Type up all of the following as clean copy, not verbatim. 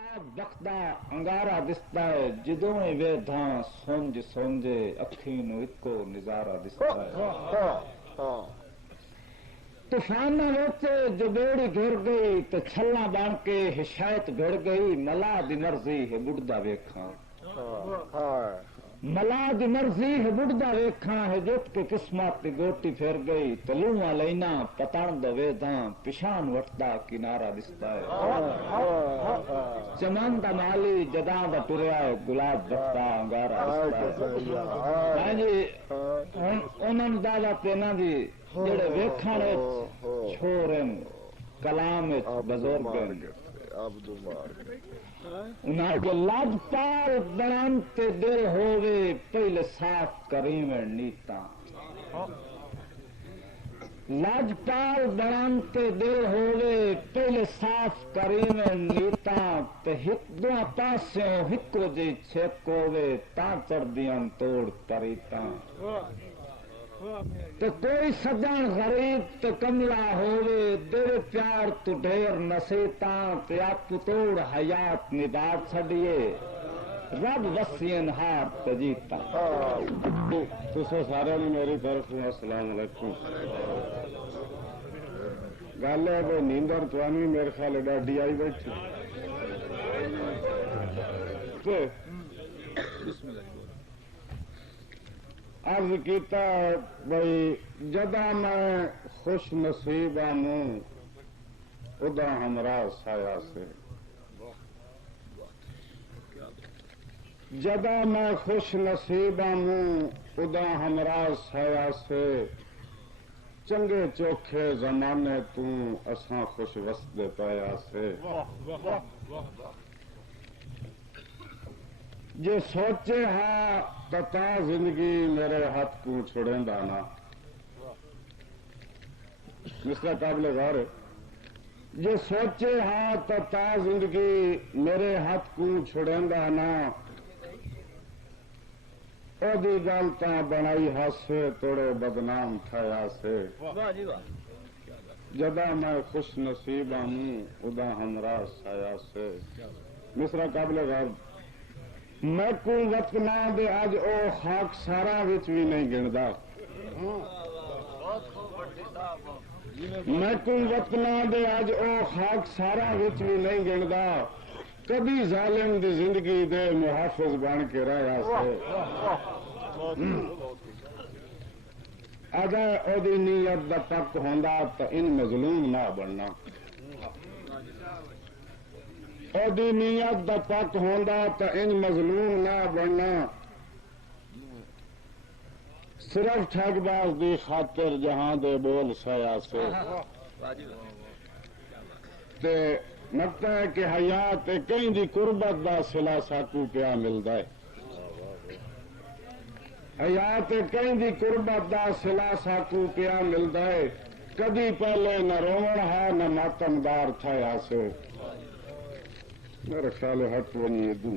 गुलाब बख्दा अंगारा दिसता है जदों वे धां सोंज सोंजे अखी नूं इको नजारा दिसता है। तूफाना विच जो बेड़ी घिर गई तो छल्ला बन के हिशायत भिड़ गई। मला दी मर्जी है बुढ़दा वेखां, मला दी मर्जी है बुढ़दा वेखां है जुट के किस्मत दी गोटी फिर गई। तलूआ लेना पतण दा वेदां पिछान वटदा किनारा दिसता है। चमन दा माली जदां दा टुरिया है गुलाब बख्ता अंगारा दिसता है। हां जी उन्हां नु दादा तेना दी जेड़े वेखण छोर कलाम बुजुर्ग उन्हां के लाजपाल बनाते दिल होवे पहले साफ करीम नीता। लाजपाल बनाते दिल होवे पहले साफ करीम नीता। ते हिकदों पासों हिको जी छेक होवे तां चढ़दियां तोड़ करीता। तो कोई सजन गरीब तो कमला होवे दिल प्यार तू ढेर नसीता। ते आप तोड़ हयात निबाद छड़िए रब वसीन हार तजीता। तुसा सारे मेरी तरफ अस्सलाम अलैकुम। गल है कि नींदर तुहानू मेरे ख्याल डाडी आई बैठी। अर्ज किया बई जदा मैं खुश नसीब आनू उदा हमरा साया से। जदा मैं खुश नसीब आनू उदा हमरा साया से। चंगे चोखे जमाने तू असां खुश वसदे पाया से। जे सोचे हा ता जिंदगी मेरे हाथ को छुड़ेंदा ना। इसका काबिल गौर है। जे सोचे हा ता जिंदगी मेरे हाथ को छुड़ेंदा ना। ओदी गल ता बनाई हासे तोड़े बदनाम ठाया से। जदा मैं खुश नसीब आनू उदा हमरा साया से। मिसरा काबिल गौर। मैं कोई वक्त ना दे अज ओ खाक सारा विच भी नहीं गिनदा। मैं कोई वक्त ना दे अज ओ खाक सारा विच भी नहीं गिनदा। कभी जालिम दी जिंदगी दे मुहाफिज बन के रहा से। अगर ओदी नीयत दा तक होंदा तो इन मजलूम ना बनना। ओदी नीयत दा पक होंदा तो इन मजलूम ना बनना। सिर्फ ठगबाज दी खातिर जहां दे बोल सया से। ते लगता है कि हयात कहीं दी कुर्बत दा सिला साकू पिया मिलदा है। हयात कहीं दी कुर्बत दा सिला साकू पिया मिलदा है। कदी पहले न रोवण है न मातमदार था से। मेरे ख्याल हट वही दू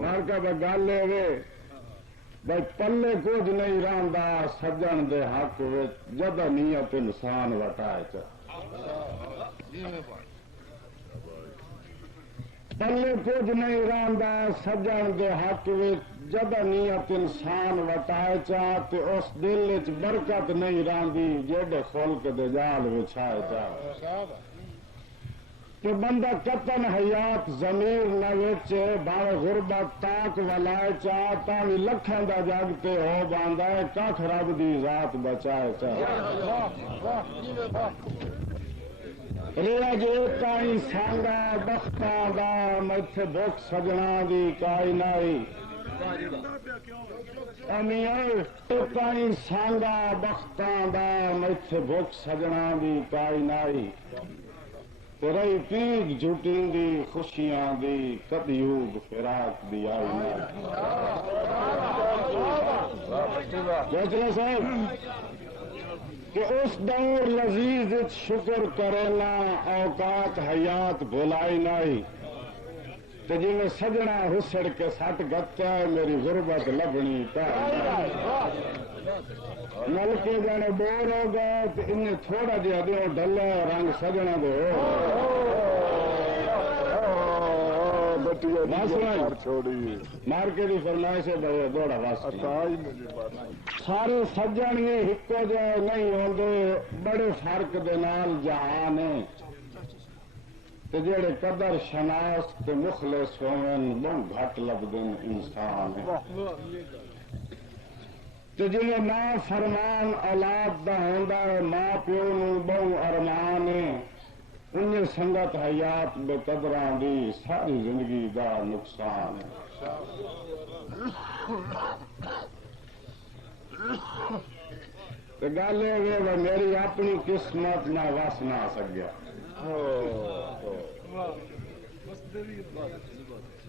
मारका गल है भाई पल्ले कुछ नहीं रहा सज्जन दे हक जद नीयत इंसान वटाए च। पल्ले कुछ नहीं रहा सज्जन दे हक जद नीयत इंसान वटाए चा। ते उस दिल च बरकत नहीं रही जेडे खुल्क दे जाल विछाए चा। ते बंदा कतन हयात जमीर न वेचे भावे गुरबत ताक वलाए चा। तावी लखन दा जग ते हो बांदा है कख रब दी जात बचाए चा। रिया जे ताई सांगा बख्ता दा मैथे भुख सजना दी काई नाई। ताई सांगा बख्ता दा मैथे भुख सजना दी काई नाई। रही पीग झुटींदी खुशियां दी कदयूब फिराक दी आई ना। साहब कि उस दौर लजीज शुक्र करेला औकात हयात भुलाई नाई। تے جی میں سجنا ہسڑ کے سٹ گتا ہے میری غربت لبنی نلکے جانے بور ہو گئے تو انہیں تھوڑا جہا دیو ڈلے رنگ سجنا دے چھوڑی مار کے دی فرمائش ہے بھائی دوڑا واسطے سارے سجن یہ ہکو جائے نہیں ہوندے بڑے فرق دے نال جہان ہے تے جڑے قدر شناس تے مخلص ہوئن بہت گھٹ لبدن انسان تے جنہیں نا فرمان اولاد دا ہوندا ہے ماں پیو نو بہو ارمان ہے انہیں سنگت حیات بے قدراں دی ساری زندگی دا نقصان ہے تے گل یہ میری اپنی قسمت نہ وس نہ سکیا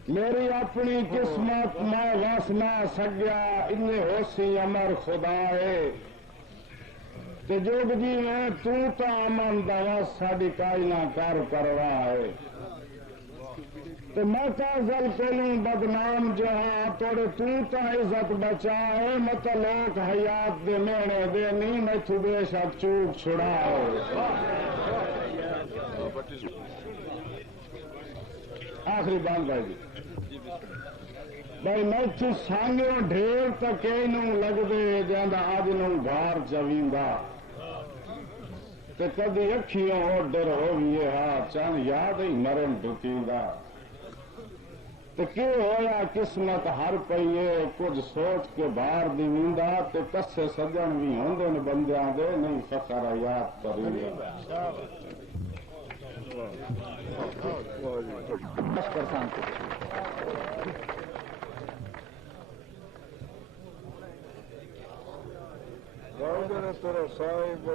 میری اپنی قسمت میں وس نہ سکیا ان ہوسی امر خدا ہے تے جوگ جی میں تو امن دس ساری کائی نہ کر رہا ہے تے میں زل پہلوں بدنام جہاں توڑے تو عزت بچا ہے مت لوگ حیات دے مینے دے نہیں میں تو بے شک چوک چھڑا ہے آخری بات بھائی جی بھائی میں تو سانگیوں ڈھیر تک لگ دے جاندہ آج گھار چویندا تے کدی اکھیوں ہو ڈر ہو گئی ہاں چند یاد ہی مرن ڈکیندا تے کیوں ہویا قسمت ہر پئیے کچھ سوچ کے باہر دیویندا تے کسے سجن بھی ہوندے نے بندیاں دے نہیں فخر یاد کری تیرا صاحب